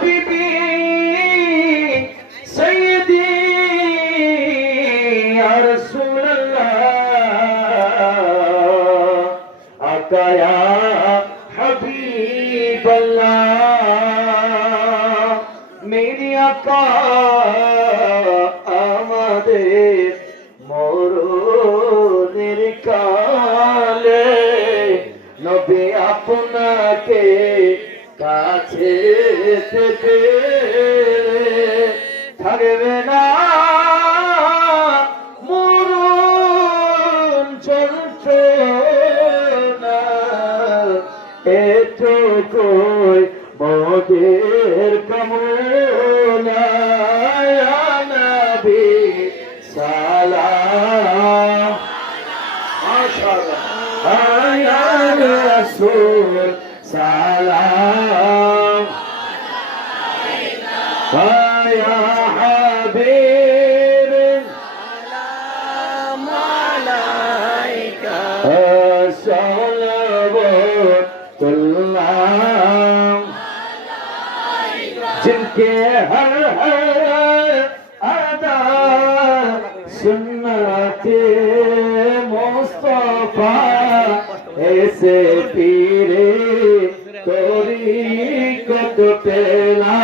হাবিবি সাইয়্যিদি ইয়া রাসূলুল্লাহ আকা ইয়া হাবিবাল্লাহ মেরি আকা আমাদের মরণের কালে নবী আপনাকে কাছে পেতে থাকবে না মরণ যন্ত্রণা এটুকুই মোদের কামনা ইয়া নবী সালাম মাশাআল্লাহ ইয়া রাসূল সালাম ইয়া হাবিব সালাম আলাইকা সালাওয়াতুল্লাহ जिनके हर अदा सुन्नते मुस्तफा ऐसे पीरे तरीक़त पेला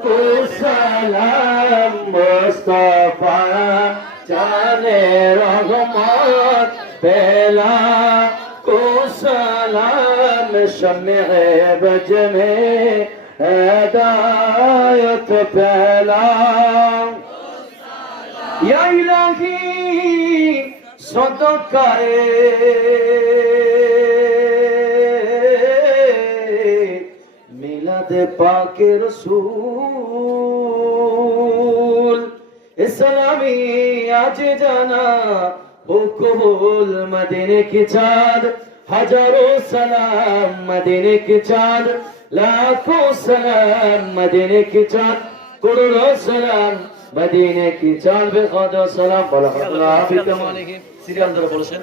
को सलाम मुस्तफा जाने रहमत पेला को सलाम शम्मे बज में هداية فلا يا إلهي صدقه মিলাদ পাকে রসূল ইসলামি আজ জানা হুকুল মদিনে কি চাঁদ হাজারোं सलाम मदीने की चाँद लाखों सलाम मदीने की चाँद करोड़ों सलाम मदीने की चाँद बेखुदा सलाम সিরিয়াল ধরে বলেছেন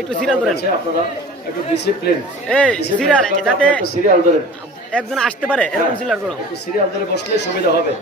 একটু সিরিয়াল ধরেন আপনারা একটু ডিসিপ্লিন সিরিয়াল যাতে সিরিয়াল ধরে একজন আসতে পারে এরকম সিরিয়াল করুন একটু সিরিয়াল ধরে বসলে সুবিধা হবে